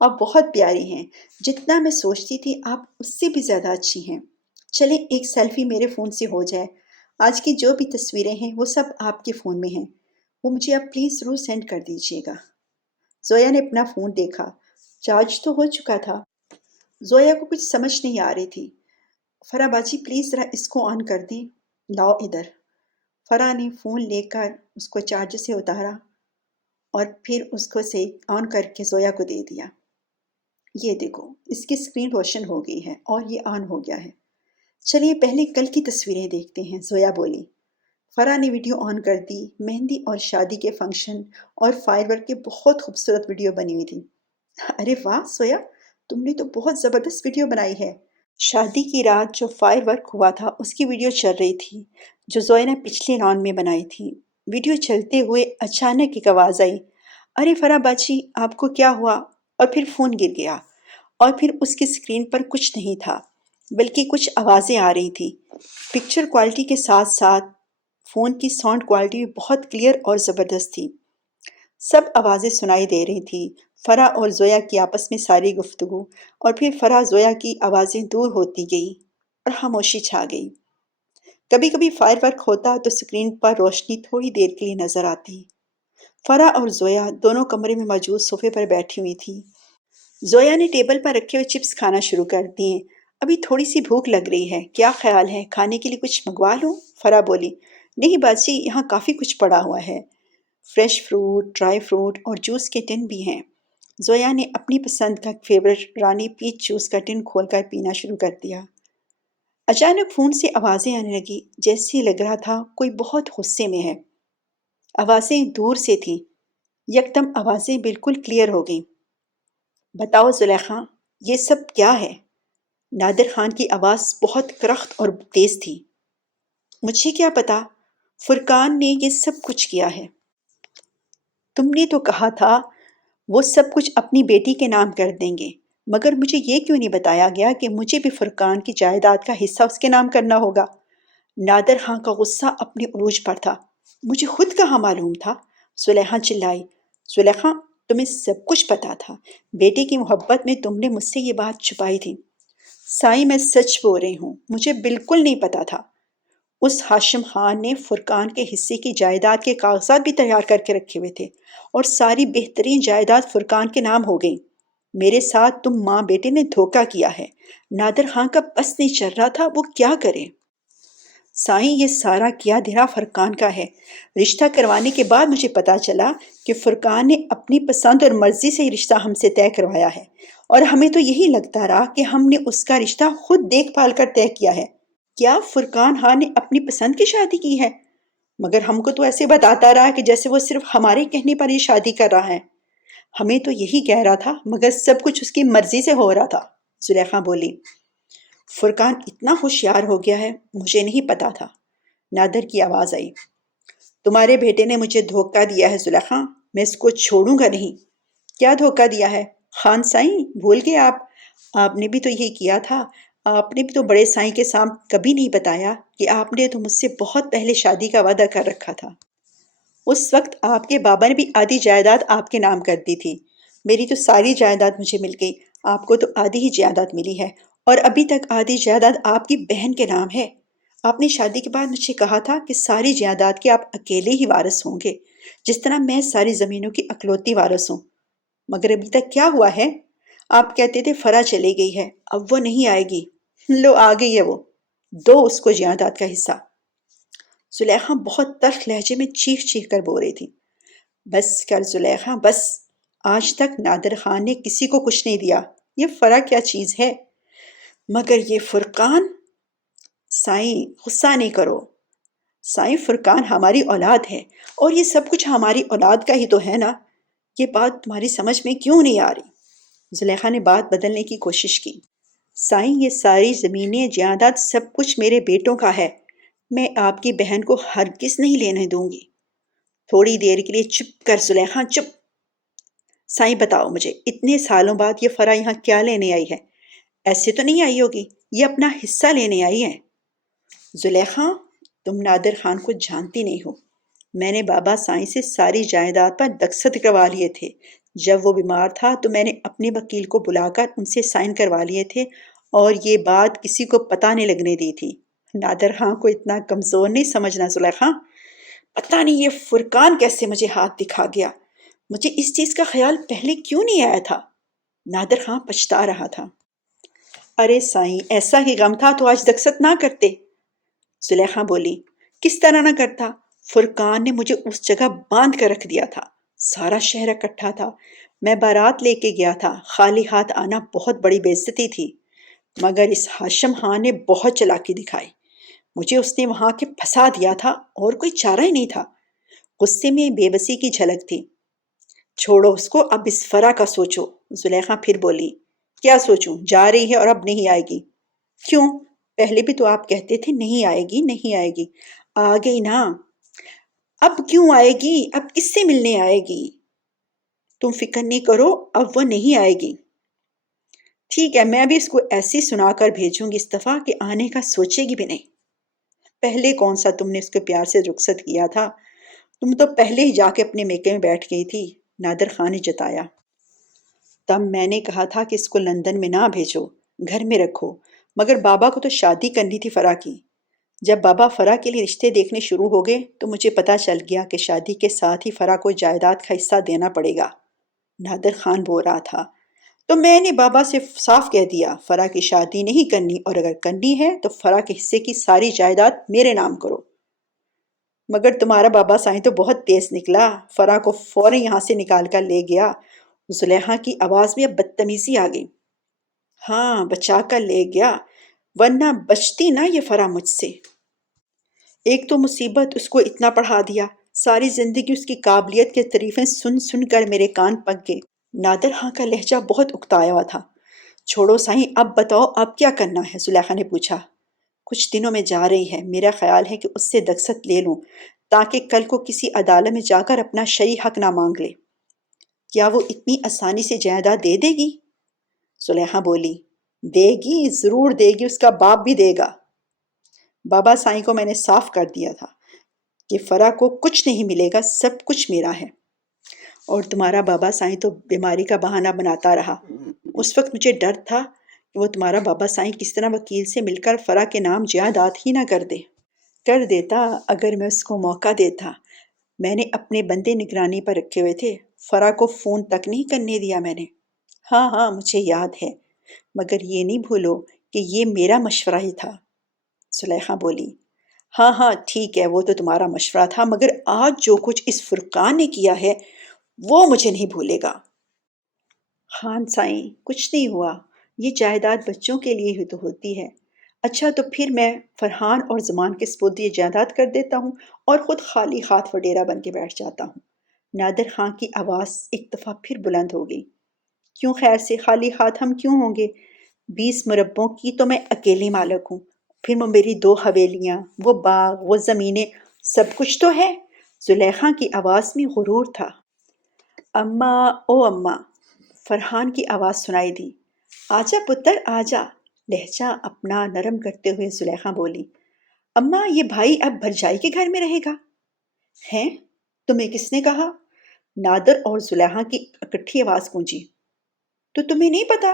آپ بہت پیاری ہیں، جتنا میں سوچتی تھی آپ اس سے بھی زیادہ اچھی ہیں۔ چلیں ایک سیلفی میرے فون سے ہو جائے، آج کی جو بھی تصویریں ہیں وہ سب آپ کے فون میں ہیں، وہ مجھے آپ پلیز ضرور سینڈ کر دیجیے گا۔ زویا نے اپنا فون دیکھا، چارج تو ہو چکا تھا۔ زویا کو کچھ سمجھ نہیں آ رہی تھی۔ فرح باجی پلیز ذرا اس کو آن کر دیں، لاؤ ادھر۔ فرح نے فون لے کر اس کو چارج سے اتارا اور پھر اس کو سے آن کر کے زویا کو دے دیا۔ یہ دیکھو اس کی اسکرین روشن ہو گئی ہے اور یہ آن ہو گیا ہے۔ چلیے پہلے کل کی تصویریں دیکھتے ہیں، زویا بولی۔ فرح نے ویڈیو آن کر دی۔ مہندی اور شادی کے فنکشن اور فائر ورک کی بہت خوبصورت ویڈیو بنی ہوئی تھی۔ ارے واہ زویا، تم نے تو بہت زبردست ویڈیو بنائی ہے۔ شادی کی رات جو فائر ورک ہوا تھا اس کی ویڈیو چل رہی تھی جو زویا نے پچھلے راؤنڈ میں بنائی تھی۔ ویڈیو چلتے ہوئے اچانک ایک آواز آئی، ارے فرح باجی آپ کو کیا ہوا؟ اور پھر فون گر گیا اور پھر اس کی اسکرین پر کچھ نہیں تھا بلکہ کچھ آوازیں آ رہی تھیں۔ پکچر کوالٹی کے ساتھ ساتھ فون کی ساؤنڈ کوالٹی بھی بہت کلیئر اور زبردست تھی۔ سب آوازیں سنائی دے رہی تھیں، فرح اور زویا کی آپس میں ساری گفتگو، اور پھر فرح زویا کی آوازیں دور ہوتی گئی اور خاموشی چھا گئی۔ کبھی کبھی فائر ورک ہوتا تو اسکرین پر روشنی تھوڑی دیر کے لیے نظر آتی۔ فرح اور زویا دونوں کمرے میں موجود صوفے پر بیٹھی ہوئی تھیں۔ زویا نے ٹیبل پر رکھے ہوئے چپس کھانا شروع کر دیے۔ ابھی تھوڑی سی بھوک لگ رہی ہے، کیا خیال ہے کھانے کے لیے کچھ منگوا لوں؟ فرح بولی۔ نہیں باجی، یہاں کافی کچھ پڑا ہوا ہے، فریش فروٹ، ڈرائی فروٹ اور جوس کے ٹن بھی ہیں۔ زویا نے اپنی پسند کا فیورٹ رانی پیچ جوس کا ٹن کھول کر پینا شروع کر دیا۔ اچانک فون سے آوازیں آنے لگی، جیسے لگ رہا تھا کوئی بہت غصے میں ہے۔ آوازیں دور سے تھیں، یکدم آوازیں بالکل کلیئر ہو گئیں۔ بتاؤ زلیخا، یہ سب کیا ہے؟ نادر خان کی آواز بہت کرخت اور تیز تھی۔ مجھے کیا پتا، فرقان نے یہ سب کچھ کیا ہے۔ تم نے تو کہا تھا وہ سب کچھ اپنی بیٹی کے نام کر دیں گے، مگر مجھے یہ کیوں نہیں بتایا گیا کہ مجھے بھی فرقان کی جائیداد کا حصہ اس کے نام کرنا ہوگا؟ نادر خان کا غصہ اپنے عروج پر تھا۔ مجھے خود کہاں معلوم تھا؟ زلیخا چلائی۔ زلیخا، تمہیں سب کچھ پتا تھا، بیٹے کی محبت میں تم نے مجھ سے یہ بات چھپائی تھی۔ سائیں میں سچ بول رہی ہوں، مجھے بالکل نہیں پتا تھا۔ اس ہاشم خان نے فرقان کے حصے کی جائیداد کے کاغذات بھی تیار کر کے رکھے ہوئے تھے اور ساری بہترین جائیداد فرقان کے نام ہو گئی۔ میرے ساتھ تم ماں بیٹے نے دھوکہ کیا ہے۔ نادر خان کا بس نہیں چل رہا تھا، وہ کیا کرے؟ سائیں، یہ سارا کیا دھرا فرقان کا ہے۔ رشتہ کروانے کے بعد مجھے پتا چلا کہ فرقان نے اپنی پسند اور مرضی سے یہ رشتہ ہم سے طے کروایا ہے، اور ہمیں تو یہی لگتا رہا کہ ہم نے اس کا رشتہ خود دیکھ بھال کر طے کیا ہے۔ کیا فرقان خان نے اپنی پسند کی شادی کی ہے؟ مگر ہم کو تو ایسے بتاتا رہا کہ جیسے وہ صرف ہمارے کہنے پر یہ شادی کر رہا ہے۔ ہمیں تو یہی کہہ رہا تھا، مگر سب کچھ اس کی مرضی سے ہو رہا تھا، زلیخا بولی۔ فرقان اتنا ہوشیار ہو گیا ہے، مجھے نہیں پتا تھا۔ نادر کی آواز آئی۔ تمہارے بیٹے نے مجھے دھوکہ دیا ہے زلیخا، میں اس کو چھوڑوں گا نہیں۔ کیا دھوکہ دیا ہے؟ خان سائیں، بھول گئے آپ؟ آپ نے بھی تو یہی کیا تھا۔ آپ نے بھی تو بڑے سائیں کے سامنے کبھی نہیں بتایا کہ آپ نے تو مجھ سے بہت پہلے شادی کا وعدہ کر رکھا تھا۔ اس وقت آپ کے بابا نے بھی آدھی جائیداد آپ کے نام کر دی تھی۔ میری تو ساری جائیداد مجھے مل گئی، آپ کو تو آدھی ہی جائیداد ملی ہے، اور ابھی تک آدھی جائیداد آپ کی بہن کے نام ہے۔ آپ نے شادی کے بعد مجھے کہا تھا کہ ساری جائیداد کے آپ اکیلے ہی وارث ہوں گے، جس طرح میں ساری زمینوں کی اکلوتی وارث ہوں۔ مگر ابھی تک کیا ہوا ہے؟ آپ کہتے تھے فرح چلی گئی ہے، اب وہ نہیں آئے گی۔ لو آ گئی ہے وہ، دو اس کو جائیداد کا حصہ۔ زلیخا بہت تلخ لہجے میں چیخ چیخ کر بول رہی تھی۔ بس کر زلیخا بس، آج تک نادر خان نے کسی کو کچھ نہیں دیا، یہ فرح کیا چیز ہے؟ مگر یہ فرقان… سائیں غصہ نہیں کرو۔ سائیں، فرقان ہماری اولاد ہے، اور یہ سب کچھ ہماری اولاد کا ہی تو ہے نا، یہ بات تمہاری سمجھ میں کیوں نہیں آ رہی؟ زلیخا نے بات بدلنے کی کوشش کی۔ سائیں، یہ ساری زمینیں جائیداد سب کچھ میرے بیٹوں کا ہے، میں آپ کی بہن کو ہرگز نہیں لینے دوں گی۔ تھوڑی دیر کے لیے چپ کر زلیخا، چپ۔ سائیں بتاؤ مجھے، اتنے سالوں بعد یہ فرح یہاں کیا لینے آئی ہے؟ ایسے تو نہیں آئی ہوگی، یہ اپنا حصہ لینے آئی ہے۔ زلیخا، تم نادر خان کو جانتی نہیں ہو۔ میں نے بابا سائیں سے ساری جائیداد پر دستخط کروا لیے تھے، جب وہ بیمار تھا تو میں نے اپنے وکیل کو بلا کر ان سے سائن کروا لیے تھے اور یہ بات کسی کو پتہ نہیں لگنے دی تھی۔ نادر خان کو اتنا کمزور نہیں سمجھنا زلیخا۔ پتہ نہیں یہ فرقان کیسے مجھے ہاتھ دکھا گیا، مجھے اس چیز کا خیال پہلے کیوں نہیں آیا تھا؟ نادر خان پچھتا رہا تھا۔ ارے سائیں، ایسا ہی غم تھا تو آج دکست نہ کرتے۔ زلیخا بولی، کس طرح نہ کرتا؟ فرقان نے مجھے اس جگہ باندھ کر رکھ دیا تھا، سارا شہر اکٹھا تھا، میں بارات لے کے گیا تھا، خالی ہاتھ آنا بہت بڑی بے عزتی تھی، مگر اس ہاشم خان نے بہت چلاکی دکھائی، مجھے اس نے وہاں کے پھنسا دیا تھا اور کوئی چارہ ہی نہیں تھا۔ غصے میں بے بسی کی جھلک تھی۔ چھوڑو اس کو، اب اس فرا کا سوچو۔ زلیخا پھر بولی، کیا سوچوں؟ جا رہی ہے اور اب نہیں آئے گی۔ کیوں؟ پہلے بھی تو آپ کہتے تھے نہیں آئے گی نہیں آئے گی، آ گئی نا۔ اب کیوں آئے گی؟ اب کس سے ملنے آئے گی؟ تم فکر نہیں کرو، اب وہ نہیں آئے گی۔ ٹھیک ہے، میں بھی اس کو ایسی سنا کر بھیجوں گی اس دفعہ کہ آنے کا سوچے گی بھی نہیں۔ پہلے کون سا تم نے اس کو پیار سے رخصت کیا تھا؟ تم تو پہلے ہی جا کے اپنے میکے میں بیٹھ گئی تھی، نادر خان نے جتایا۔ تب میں نے کہا تھا کہ اس کو لندن میں نہ بھیجو، گھر میں رکھو، مگر بابا کو تو شادی کرنی تھی فرا کی۔ جب بابا فرا کے لیے رشتے دیکھنے شروع ہو گئے تو مجھے پتہ چل گیا کہ شادی کے ساتھ ہی فرا کو جائیداد کا حصہ دینا پڑے گا۔ نادر خان بول رہا تھا، تو میں نے بابا سے صاف کہہ دیا فرا کی شادی نہیں کرنی، اور اگر کرنی ہے تو فرا کے حصے کی ساری جائیداد میرے نام کرو۔ مگر تمہارا بابا سائیں تو بہت تیز نکلا، فرا کو فوراً یہاں سے نکال کر لے گیا۔ زلیخا کی آواز میں اب بدتمیزی آ گئی۔ ہاں، بچا کر لے گیا، ورنہ بچتی نہ یہ فرا مجھ سے۔ ایک تو مصیبت اس کو اتنا پڑھا دیا، ساری زندگی اس کی قابلیت کے تعریفیں سن سن کر میرے کان پک گئے۔ نادر خان کا لہجہ بہت اکتایا ہوا تھا۔ چھوڑو سائیں، اب بتاؤ اب کیا کرنا ہے؟ زلیخا نے پوچھا۔ کچھ دنوں میں جا رہی ہے، میرا خیال ہے کہ اس سے دستخط لے لوں تاکہ کل کو کسی عدالت میں جا کر اپنا شرعی حق نہ مانگ لے۔ کیا وہ اتنی آسانی سے جائیداد دے دے گی؟ زلیخا بولی، دے گی، ضرور دے گی، اس کا باپ بھی دے گا۔ بابا سائیں کو میں نے صاف کر دیا تھا کہ فرا کو کچھ نہیں ملے گا، سب کچھ میرا ہے۔ اور تمہارا بابا سائیں تو بیماری کا بہانہ بناتا رہا۔ اس وقت مجھے ڈر تھا کہ وہ تمہارا بابا سائیں کس طرح وکیل سے مل کر فرا کے نام جائیداد ہی نہ کر دے۔ کر دیتا اگر میں اس کو موقع دیتا۔ میں نے اپنے بندے نگرانی پر رکھے ہوئے تھے، فرا کو فون تک نہیں کرنے دیا میں نے۔ ہاں ہاں مجھے یاد ہے، مگر یہ نہیں بھولو کہ یہ میرا مشورہ ہی تھا۔ زلیخا بولی، ہاں ہاں ٹھیک ہے، وہ تو تمہارا مشورہ تھا، مگر آج جو کچھ اس فرقان نے کیا ہے وہ مجھے نہیں بھولے گا۔ خان سائیں، کچھ نہیں ہوا، یہ جائیداد بچوں کے لیے ہی تو ہوتی ہے۔ اچھا تو پھر میں فرحان اور زمان کے سپرد یہ جائیداد کر دیتا ہوں اور خود خالی ہاتھ وڈیرا بن کے بیٹھ جاتا ہوں۔ نادر خان کی آواز ایک دفعہ پھر بلند ہو گئی۔ کیوں خیر سے خالی ہاتھ ہم کیوں ہوں گے؟ 20 مربوں کی تو میں اکیلی مالک ہوں، پھر وہ میری 2 حویلیاں، وہ باغ، وہ زمینیں، سب کچھ تو ہے۔ زلیخا کی آواز میں غرور تھا۔ اماں، او اماں، فرحان کی آواز سنائی دی۔ آجا پتر آجا، لہجہ اپنا نرم کرتے ہوئے زلیخا بولی۔ اماں، یہ بھائی اب بھرجائی کے گھر میں رہے گا؟ ہیں؟ تمہیں کس نے کہا؟ نادر اور زلیخا کی اکٹھی آواز گونجی۔ تو تمہیں نہیں پتا؟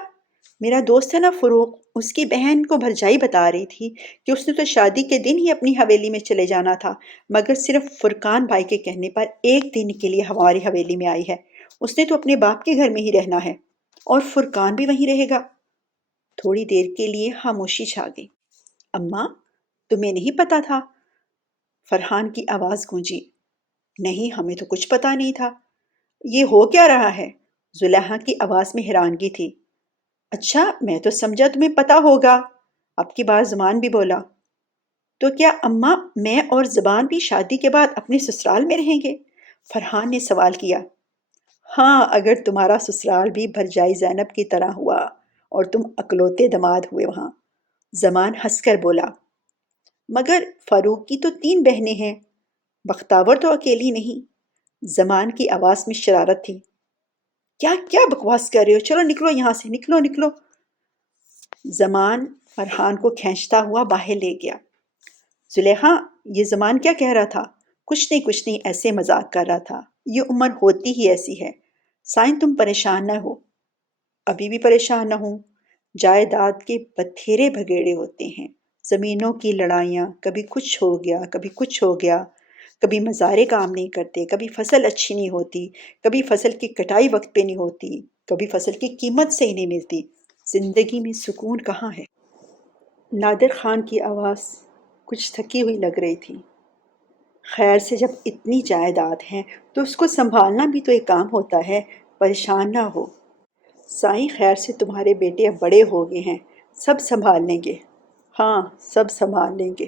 میرا دوست ہے نا فروغ، اس کی بہن کو بھرجائی بتا رہی تھی کہ اس نے تو شادی کے دن ہی اپنی حویلی میں چلے جانا تھا، مگر صرف فرقان بھائی کے کہنے پر ایک دن کے لیے ہماری حویلی میں آئی ہے۔ اس نے تو اپنے باپ کے گھر میں ہی رہنا ہے، اور فرقان بھی وہیں رہے گا۔ تھوڑی دیر کے لیے خاموشی چھا گئی۔ اماں، تمہیں نہیں پتا تھا؟ فرحان کی آواز گونجی۔ نہیں، ہمیں تو کچھ پتا نہیں تھا۔ یہ ہو کیا رہا ہے؟ زلیخا کی آواز میں حیرانگی تھی۔ اچھا، میں تو سمجھا تمہیں پتا ہوگا۔ اب کی بار زمان بھی بولا۔ تو کیا اماں میں اور زبان بھی شادی کے بعد اپنے سسرال میں رہیں گے؟ فرحان نے سوال کیا۔ ہاں، اگر تمہارا سسرال بھی بھرجائی زینب کی طرح ہوا اور تم اکلوتے دماد ہوئے وہاں۔ زمان ہنس کر بولا۔ مگر فاروق کی تو 3 بہنیں ہیں، بختاور تو اکیلی نہیں۔ زمان کی آواز میں شرارت تھی۔ کیا کیا بکواس کر رہے ہو؟ چلو نکلو یہاں سے، نکلو نکلو۔ زمان فرحان کو کھینچتا ہوا باہر لے گیا۔ زلیخا، یہ زمان کیا کہہ رہا تھا؟ کچھ نہیں ایسے مذاق کر رہا تھا، یہ عمر ہوتی ہی ایسی ہے۔ سائن تم پریشان نہ ہو، ابھی بھی پریشان نہ ہوں۔ جائیداد کے بتھیرے بھگیڑے ہوتے ہیں، زمینوں کی لڑائیاں، کبھی کچھ ہو گیا کبھی کچھ ہو گیا، کبھی مزارے کام نہیں کرتے، کبھی فصل اچھی نہیں ہوتی، کبھی فصل کی کٹائی وقت پہ نہیں ہوتی، کبھی فصل کی قیمت صحیح نہیں ملتی۔ زندگی میں سکون کہاں ہے؟ نادر خان کی آواز کچھ تھکی ہوئی لگ رہی تھی۔ خیر سے جب اتنی جائیداد ہیں تو اس کو سنبھالنا بھی تو ایک کام ہوتا ہے، پریشان نہ ہو۔ سائیں خیر سے تمہارے بیٹے اب بڑے ہو گئے ہیں، سب سنبھال لیں گے۔ ہاں، سب سنبھال لیں گے،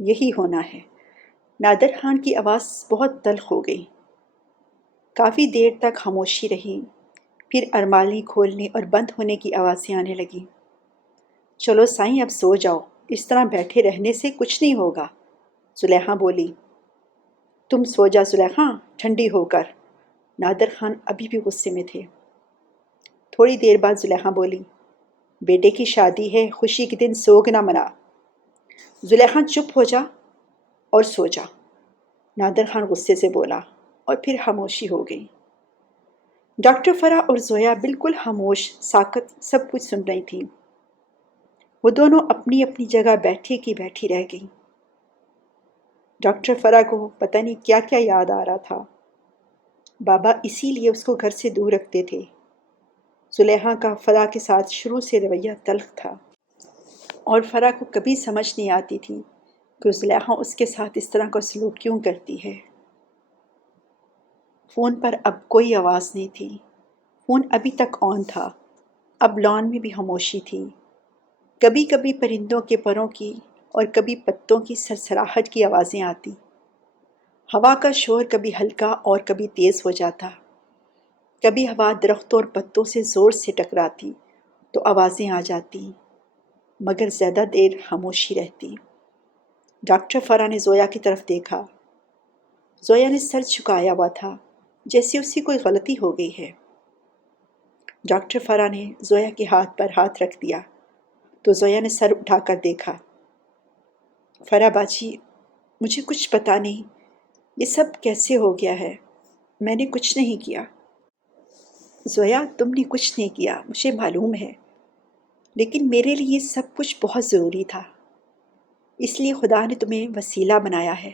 یہی ہونا ہے۔ نادر خان کی آواز بہت تلخ ہو گئی۔ کافی دیر تک خاموشی رہی، پھر ارمالی کھولنے اور بند ہونے کی آوازیں آنے لگیں۔ چلو سائیں اب سو جاؤ، اس طرح بیٹھے رہنے سے کچھ نہیں ہوگا، زلیخا بولی۔ تم سو جا زلیخا، ٹھنڈی ہو کر۔ نادر خان ابھی بھی غصے میں تھے۔ تھوڑی دیر بعد زلیخا بولی، بیٹے کی شادی ہے، خوشی کے دن سوگ نہ منا۔ زلیخا چپ ہو جا اور سو جا، نادر خان غصے سے بولا، اور پھر خاموشی ہو گئی۔ ڈاکٹر فرا اور زویا بالکل خاموش ساکت سب کچھ سن رہی تھیں۔ وہ دونوں اپنی اپنی جگہ بیٹھی کی بیٹھی رہ گئیں۔ ڈاکٹر فرا کو پتہ نہیں کیا کیا یاد آ رہا تھا۔ بابا اسی لیے اس کو گھر سے دور رکھتے تھے۔ زلیخا کا فرا کے ساتھ شروع سے رویہ تلخ تھا، اور فرا کو کبھی سمجھ نہیں آتی تھی کہ زلیخا اس کے ساتھ اس طرح کا سلوک کیوں کرتی ہے۔ فون پر اب کوئی آواز نہیں تھی۔ فون ابھی تک آن تھا۔ اب لان میں بھی خاموشی تھی۔ کبھی کبھی پرندوں کے پروں کی اور کبھی پتوں کی سرسراہٹ کی آوازیں آتی۔ ہوا کا شور کبھی ہلکا اور کبھی تیز ہو جاتا۔ کبھی ہوا درختوں اور پتوں سے زور سے ٹکراتی تو آوازیں آ جاتی، مگر زیادہ دیر خاموشی رہتی۔ ڈاکٹر فرا نے زویا کی طرف دیکھا۔ زویا نے سر جھکایا ہوا تھا، جیسے اس سے کوئی غلطی ہو گئی ہے۔ ڈاکٹر فرا نے زویا کے ہاتھ پر ہاتھ رکھ دیا تو زویا نے سر اٹھا کر دیکھا۔ فرا باجی، مجھے کچھ پتہ نہیں، یہ سب کیسے ہو گیا ہے، میں نے کچھ نہیں کیا۔ زویا، تم نے کچھ نہیں کیا، مجھے معلوم ہے، لیکن میرے لیے یہ سب کچھ بہت ضروری تھا، اس لیے خدا نے تمہیں وسیلہ بنایا ہے،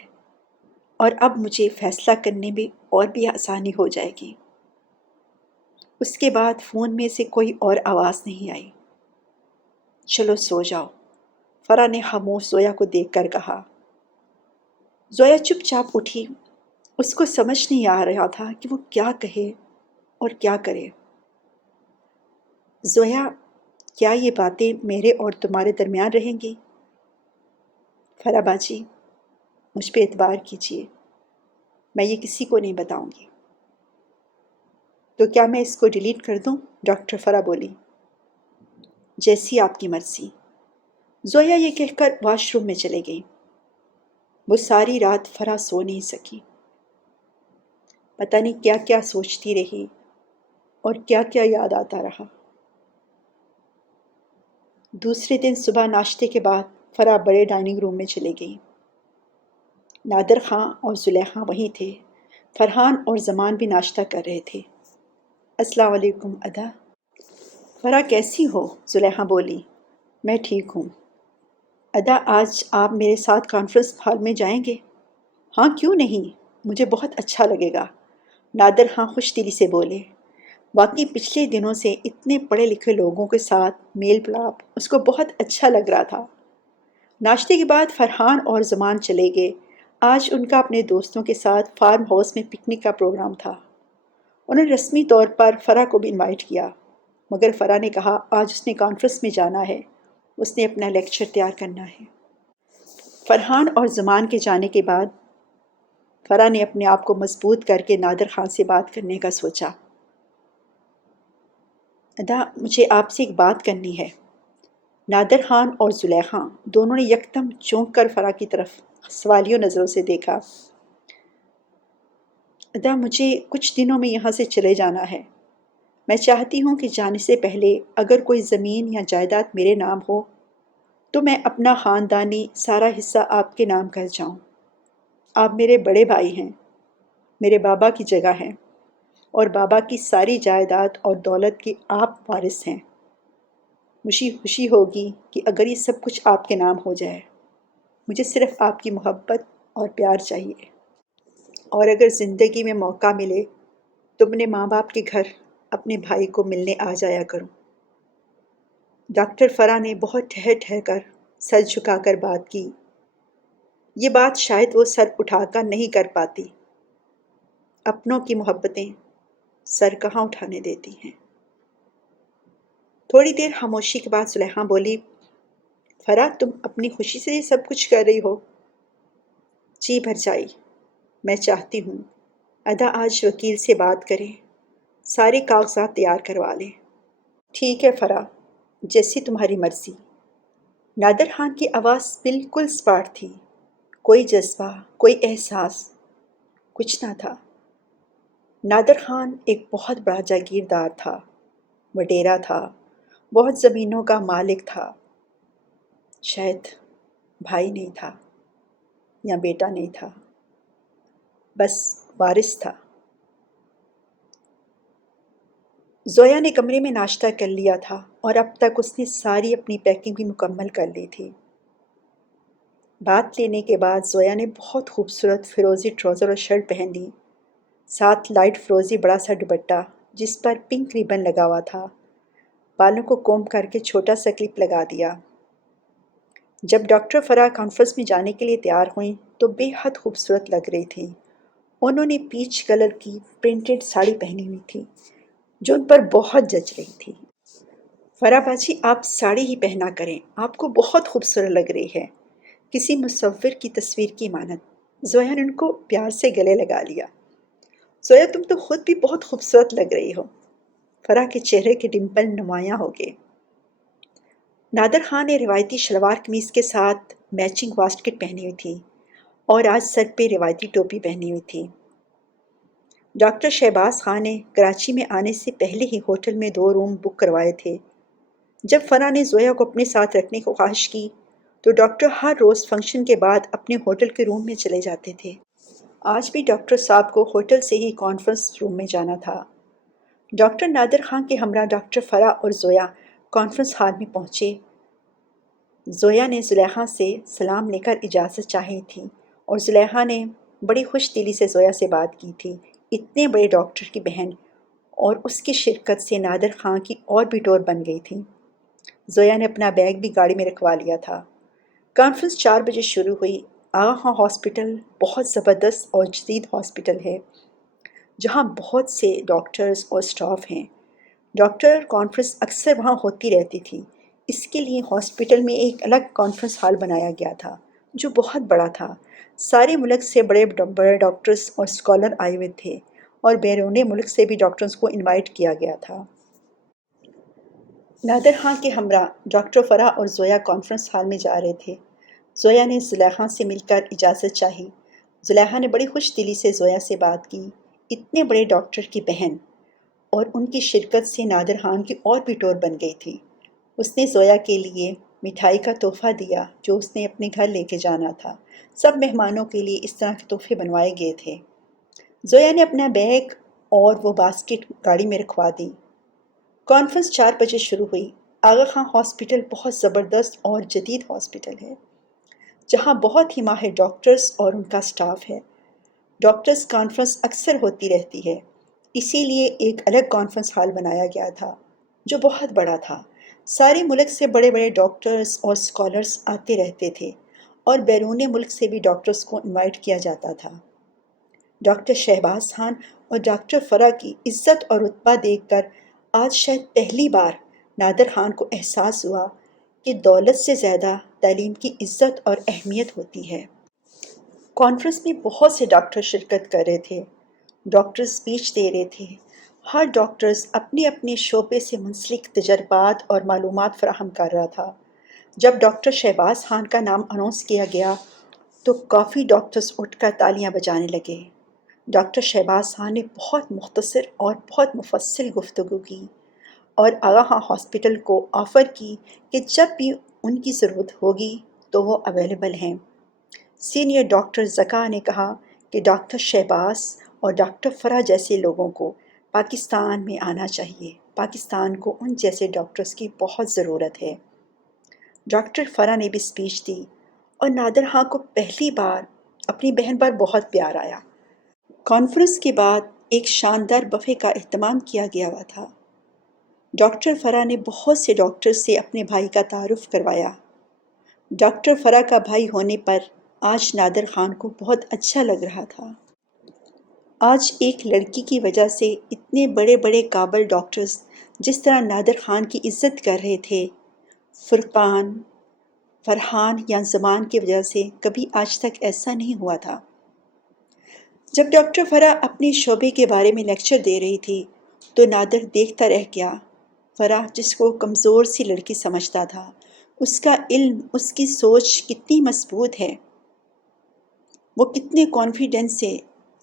اور اب مجھے فیصلہ کرنے میں اور بھی آسانی ہو جائے گی۔ اس کے بعد فون میں سے کوئی اور آواز نہیں آئی۔ چلو سو جاؤ، فرا نے خاموش زویا کو دیکھ کر کہا۔ زویا چپ چاپ اٹھی۔ اس کو سمجھ نہیں آ رہا تھا کہ وہ کیا کہے اور کیا کرے۔ زویا، کیا یہ باتیں میرے اور تمہارے درمیان رہیں گی؟ فرا باجی، مجھ پہ اعتبار کیجیے، میں یہ کسی کو نہیں بتاؤں گی۔ تو کیا میں اس کو ڈیلیٹ کر دوں؟ ڈاکٹر فرا بولی۔ جیسی آپ کی مرضی۔ زویا یہ کہہ کر واش روم میں چلے گئی۔ وہ ساری رات فرا سو نہیں سکی۔ پتہ نہیں کیا کیا سوچتی رہی اور کیا کیا یاد آتا رہا۔ دوسرے دن صبح ناشتے کے بعد فرا بڑے ڈائننگ روم میں چلے گئی۔ نادر خان اور زلیخا وہیں تھے۔ فرحان اور زمان بھی ناشتہ کر رہے تھے۔ السلام علیکم ادا۔ فرا کیسی ہو؟ زلیخا بولی۔ میں ٹھیک ہوں۔ ادا، آج آپ میرے ساتھ کانفرنس ہال میں جائیں گے؟ ہاں کیوں نہیں، مجھے بہت اچھا لگے گا، نادر خان خوش دلی سے بولے۔ واقعی پچھلے دنوں سے اتنے پڑھے لکھے لوگوں کے ساتھ میل ملاپ اس کو بہت اچھا لگ رہا تھا۔ ناشتے کے بعد فرحان اور زمان چلے گئے۔ آج ان کا اپنے دوستوں کے ساتھ فارم ہاؤس میں پکنک کا پروگرام تھا۔ انہوں نے رسمی طور پر فرا کو بھی انوائٹ کیا، مگر فرا نے کہا آج اس نے کانفرنس میں جانا ہے، اس نے اپنا لیکچر تیار کرنا ہے۔ فرحان اور زمان کے جانے کے بعد فرا نے اپنے آپ کو مضبوط کر کے نادر خان سے بات کرنے کا سوچا۔ ادا، مجھے آپ سے ایک بات کرنی ہے۔ نادر خان اور زلیخا دونوں نے یکدم چونک کر فرا کی طرف سوالیوں نظروں سے دیکھا۔ ادا، مجھے کچھ دنوں میں یہاں سے چلے جانا ہے۔ میں چاہتی ہوں کہ جانے سے پہلے اگر کوئی زمین یا جائیداد میرے نام ہو تو میں اپنا خاندانی سارا حصہ آپ کے نام کر جاؤں۔ آپ میرے بڑے بھائی ہیں، میرے بابا کی جگہ ہیں۔ اور بابا کی ساری جائیداد اور دولت کے آپ وارث ہیں۔ مجھے خوشی ہوگی کہ اگر یہ سب کچھ آپ کے نام ہو جائے۔ مجھے صرف آپ کی محبت اور پیار چاہیے، اور اگر زندگی میں موقع ملے تو اپنے ماں باپ کے گھر اپنے بھائی کو ملنے آ جایا کروں۔ ڈاکٹر فرا نے بہت ٹھہر ٹھہر کر سر جھکا کر بات کی۔ یہ بات شاید وہ سر اٹھا کر نہیں کر پاتی۔ اپنوں کی محبتیں سر کہاں اٹھانے دیتی ہیں۔ تھوڑی دیر خاموشی کے بعد زلیخا بولی، فرا تم اپنی خوشی سے یہ سب کچھ کر رہی ہو؟ جی بھرجائی، میں چاہتی ہوں ادا آج وکیل سے بات کریں، سارے کاغذات تیار کروا لیں۔ ٹھیک ہے فرا، جیسی تمہاری مرضی۔ نادر خان کی آواز بالکل سپاٹ تھی، کوئی جذبہ، کوئی احساس، کچھ نہ تھا۔ نادر خان ایک بہت بڑا جاگیردار تھا، وڈیرا تھا، بہت زمینوں کا مالک تھا۔ شاید بھائی نہیں تھا یا بیٹا نہیں تھا، بس وارث تھا۔ زویا نے کمرے میں ناشتہ کر لیا تھا اور اب تک اس نے ساری اپنی پیکنگ بھی مکمل کر لی تھی۔ بات لینے کے بعد زویا نے بہت خوبصورت فیروزی ٹراؤزر اور شرٹ پہن لی، ساتھ لائٹ فیروزی بڑا سا دوپٹہ جس پر پنک ریبن لگا ہوا تھا، بالوں کو کومب کر کے چھوٹا سا کلپ لگا دیا۔ جب ڈاکٹر فرا کانفرنس میں جانے کے لیے تیار ہوئیں تو بے حد خوبصورت لگ رہی تھیں۔ انہوں نے پیچ کلر کی پرنٹڈ ساڑی پہنی ہوئی تھی جو ان پر بہت جچ رہی تھی۔ فرا باجی آپ ساڑی ہی پہنا کریں، آپ کو بہت خوبصورت لگ رہی ہے، کسی مصور کی تصویر کی مانند۔ زویا نے ان کو پیار سے گلے لگا لیا۔ زویا تم تو خود بھی بہت خوبصورت لگ رہی ہو۔ فرا کے چہرے کے ڈمپل نمایاں ہو گئے۔ نادر خان نے روایتی شلوار قمیض کے ساتھ میچنگ واسکٹ پہنی ہوئی تھی اور آج سر پہ روایتی ٹوپی پہنی ہوئی تھی۔ ڈاکٹر شہباز خان نے کراچی میں آنے سے پہلے ہی ہوٹل میں 2 روم بک کروائے تھے۔ جب فرا نے زویا کو اپنے ساتھ رکھنے کو خواہش کی تو ڈاکٹر ہر روز فنکشن کے بعد اپنے ہوٹل کے روم میں چلے جاتے تھے۔ آج بھی ڈاکٹر صاحب کو ہوٹل سے ہی کانفرنس روم میں جانا تھا۔ ڈاکٹر نادر خان کے ہمراہ ڈاکٹر فرا اور زویا کانفرنس ہال میں پہنچے۔ زویا نے زلیخا سے سلام لے کر اجازت چاہی تھی اور زلیخا نے بڑی خوش دلی سے زویا سے بات کی تھی۔ اتنے بڑے ڈاکٹر کی بہن اور اس کی شرکت سے نادر خان کی اور بھی ٹور بن گئی تھی۔ زویا نے اپنا بیگ بھی گاڑی میں رکھوا لیا تھا۔ کانفرنس 4 بجے شروع ہوئی۔ آغا خان ہاسپٹل بہت زبردست اور جدید ہاسپٹل ہے جہاں بہت سے ڈاکٹرز اور سٹاف ہیں۔ ڈاکٹر کانفرنس اکثر وہاں ہوتی رہتی تھی، اس کے لیے ہاسپٹل میں ایک الگ کانفرنس ہال بنایا گیا تھا جو بہت بڑا تھا۔ سارے ملک سے بڑے بڑے ڈاکٹرز اور اسکالر آئے ہوئے تھے اور بیرون ملک سے بھی ڈاکٹرز کو انوائٹ کیا گیا تھا۔ نادر خان کے ہمراہ ڈاکٹر فرا اور زویا کانفرنس ہال میں جا رہے تھے۔ زویا نے زلیخا سے مل کر اجازت چاہی۔ زلیخا نے بڑی خوش دلی سے زویا سے بات کی۔ اتنے بڑے ڈاکٹر کی بہن اور ان کی شرکت سے نادر خان کی اور بھی ٹور بن گئی تھی۔ اس نے زویا کے لیے مٹھائی کا تحفہ دیا جو اس نے اپنے گھر لے کے جانا تھا۔ سب مہمانوں کے لیے اس طرح کے تحفے بنوائے گئے تھے۔ زویا نے اپنا بیگ اور وہ باسکٹ گاڑی میں رکھوا دی۔ کانفرنس 4 بجے شروع ہوئی۔ آغا خان ہاسپٹل بہت زبردست اور جدید ہاسپٹل ہے جہاں بہت ہی ماہر ڈاکٹرز اور ان کا سٹاف ہے۔ ڈاکٹرز کانفرنس اکثر ہوتی رہتی ہے، اسی لیے ایک الگ کانفرنس ہال بنایا گیا تھا جو بہت بڑا تھا۔ سارے ملک سے بڑے بڑے ڈاکٹرز اور اسکالرز آتے رہتے تھے اور بیرون ملک سے بھی ڈاکٹرز کو انوائٹ کیا جاتا تھا۔ ڈاکٹر شہباز خان اور ڈاکٹر فرا کی عزت اور رتبہ دیکھ کر آج شاید پہلی بار نادر خان کو احساس ہوا کہ دولت سے زیادہ تعلیم کی عزت اور اہمیت ہوتی ہے۔ کانفرنس میں بہت سے ڈاکٹر شرکت کر رہے تھے۔ ڈاکٹر اسپیچ دے رہے تھے۔ ہر ڈاکٹرز اپنے اپنے شعبے سے منسلک تجربات اور معلومات فراہم کر رہا تھا۔ جب ڈاکٹر شہباز خان کا نام اناؤنس کیا گیا تو کافی ڈاکٹرز اٹھ کر تالیاں بجانے لگے۔ ڈاکٹر شہباز خان نے بہت مختصر اور بہت مفصل گفتگو کی اور آغا خان ہاسپٹل کو آفر کی کہ جب بھی ان کی ضرورت ہوگی تو وہ اویلیبل ہیں۔ سینئر ڈاکٹر زکا نے کہا کہ ڈاکٹر شہباز اور ڈاکٹر فرا جیسے لوگوں کو پاکستان میں آنا چاہیے، پاکستان کو ان جیسے ڈاکٹرز کی بہت ضرورت ہے۔ ڈاکٹر فرح نے بھی اسپیچ دی اور نادر خان کو پہلی بار اپنی بہن پر بہت پیار آیا۔ کانفرنس کے بعد ایک شاندار بفے کا اہتمام کیا گیا ہوا تھا۔ ڈاکٹر فرح نے بہت سے ڈاکٹرز سے اپنے بھائی کا تعارف کروایا۔ ڈاکٹر فرح کا بھائی ہونے پر آج نادر خان کو بہت اچھا لگ رہا تھا۔ آج ایک لڑکی کی وجہ سے اتنے بڑے بڑے قابل ڈاکٹرز جس طرح نادر خان کی عزت کر رہے تھے، فرقان، فرحان یا زمان کی وجہ سے کبھی آج تک ایسا نہیں ہوا تھا۔ جب ڈاکٹر فرح اپنے شعبے کے بارے میں لیکچر دے رہی تھی تو نادر دیکھتا رہ گیا۔ فرح جس کو کمزور سی لڑکی سمجھتا تھا، اس کا علم، اس کی سوچ کتنی مضبوط ہے، وہ کتنے کانفیڈنس سے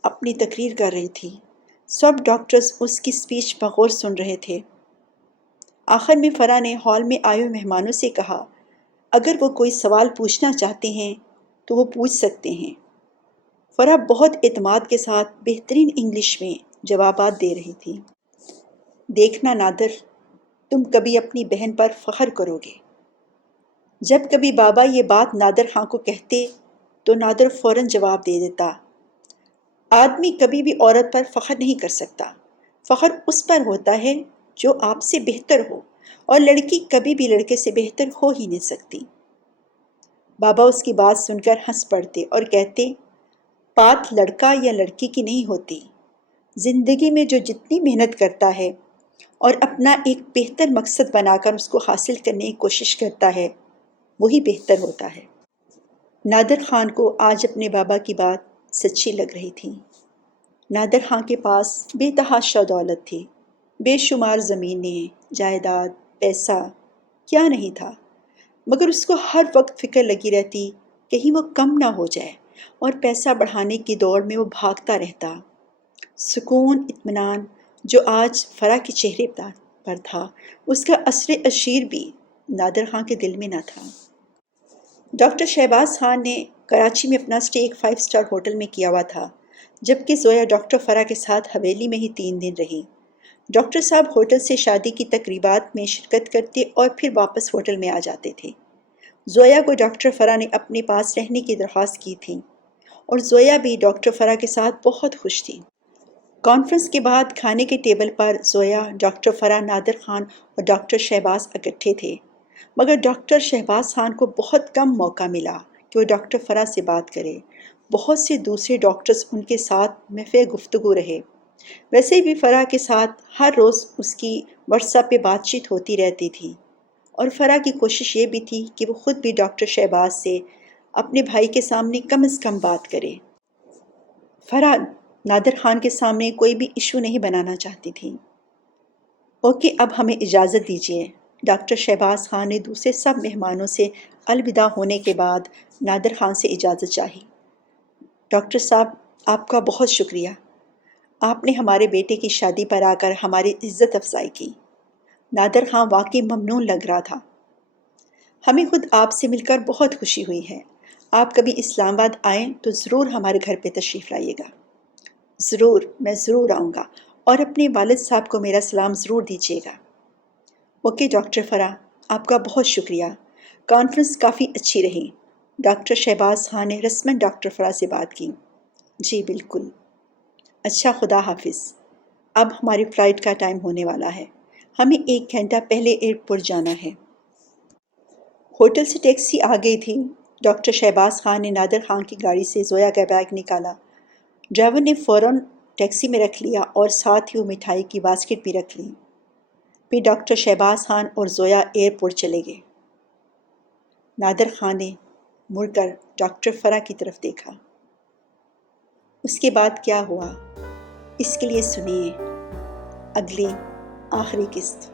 اپنی تقریر کر رہی تھی۔ سب ڈاکٹرز اس کی سپیچ بغور سن رہے تھے۔ آخر میں فرح نے ہال میں آئے ہوئے مہمانوں سے کہا، اگر وہ کوئی سوال پوچھنا چاہتے ہیں تو وہ پوچھ سکتے ہیں۔ فرح بہت اعتماد کے ساتھ بہترین انگلش میں جوابات دے رہی تھی۔ دیکھنا نادر، تم کبھی اپنی بہن پر فخر کرو گے۔ جب کبھی بابا یہ بات نادر خان کو کہتے تو نادر فوراً جواب دے دیتا، آدمی کبھی بھی عورت پر فخر نہیں کر سکتا، فخر اس پر ہوتا ہے جو آپ سے بہتر ہو، اور لڑکی کبھی بھی لڑکے سے بہتر ہو ہی نہیں سکتی۔ بابا اس کی بات سن کر ہنس پڑتے اور کہتے، بات لڑکا یا لڑکی کی نہیں ہوتی، زندگی میں جو جتنی محنت کرتا ہے اور اپنا ایک بہتر مقصد بنا کر اس کو حاصل کرنے کی کوشش کرتا ہے، وہی بہتر ہوتا ہے۔ نادر خان کو آج اپنے بابا کی بات سچی لگ رہی تھی۔ نادر خان کے پاس بے تحاشا دولت تھی، بے شمار زمینیں، جائیداد، پیسہ، کیا نہیں تھا، مگر اس کو ہر وقت فکر لگی رہتی کہیں وہ کم نہ ہو جائے، اور پیسہ بڑھانے کی دوڑ میں وہ بھاگتا رہتا۔ سکون، اطمینان جو آج فرح کے چہرے پر تھا، اس کا اثر اشیر بھی نادر خان کے دل میں نہ تھا۔ ڈاکٹر شہباز خان نے کراچی میں اپنا اسٹے ایک 5 اسٹار ہوٹل میں کیا ہوا تھا، جبکہ زویا ڈاکٹر فرح کے ساتھ حویلی میں ہی 3 دن رہی۔ ڈاکٹر صاحب ہوٹل سے شادی کی تقریبات میں شرکت کرتے اور پھر واپس ہوٹل میں آ جاتے تھے۔ زویا کو ڈاکٹر فرح نے اپنے پاس رہنے کی درخواست کی تھی، اور زویا بھی ڈاکٹر فرح کے ساتھ بہت خوش تھی۔ کانفرنس کے بعد کھانے کے ٹیبل پر زویا، ڈاکٹر فرح، نادر خان اور ڈاکٹر شہباز اکٹھے تھے، مگر ڈاکٹر شہباز خان کو بہت کم موقع ملا کہ وہ ڈاکٹر فرح سے بات کرے۔ بہت سے دوسرے ڈاکٹرز ان کے ساتھ محو گفتگو رہے۔ ویسے بھی فرح کے ساتھ ہر روز اس کی واٹس ایپ پہ بات چیت ہوتی رہتی تھی، اور فرح کی کوشش یہ بھی تھی کہ وہ خود بھی ڈاکٹر شہباز سے اپنے بھائی کے سامنے کم از کم بات کرے۔ فرح نادر خان کے سامنے کوئی بھی ایشو نہیں بنانا چاہتی تھی۔ اوکے، اب ہمیں اجازت دیجیے۔ ڈاکٹر شہباز خان نے دوسرے سب مہمانوں سے الوداع ہونے کے بعد نادر خان سے اجازت چاہی۔ ڈاکٹر صاحب، آپ کا بہت شکریہ، آپ نے ہمارے بیٹے کی شادی پر آ کر ہماری عزت افزائی کی۔ نادر خان واقعی ممنون لگ رہا تھا۔ ہمیں خود آپ سے مل کر بہت خوشی ہوئی ہے۔ آپ کبھی اسلام آباد آئیں تو ضرور ہمارے گھر پہ تشریف لائیے گا۔ ضرور، میں ضرور آؤں گا، اور اپنے والد صاحب کو میرا سلام ضرور دیجیے گا۔ اوکے ڈاکٹر فرح، آپ کا بہت شکریہ، کانفرنس کافی اچھی رہی۔ ڈاکٹر شہباز خان نے رسماً ڈاکٹر فرح سے بات کی۔ جی بالکل۔ اچھا، خدا حافظ۔ اب ہماری فلائٹ کا ٹائم ہونے والا ہے، ہمیں 1 گھنٹہ پہلے ایئرپورٹ جانا ہے۔ ہوٹل سے ٹیکسی آ گئی تھی۔ ڈاکٹر شہباز خان نے نادر خان کی گاڑی سے زویا کا بیگ نکالا۔ ڈرائیور نے فوراً ٹیکسی میں رکھ لیا اور ساتھ ہی وہ مٹھائی کی باسکٹ بھی رکھ لی۔ پھر ڈاکٹر شہباز خان اور زویا ایئرپورٹ چلے گئے۔ نادر خان نے مڑ کر ڈاکٹر فرح کی طرف دیکھا۔ اس کے بعد کیا ہوا، اس کے لیے سنیے اگلی آخری قسط۔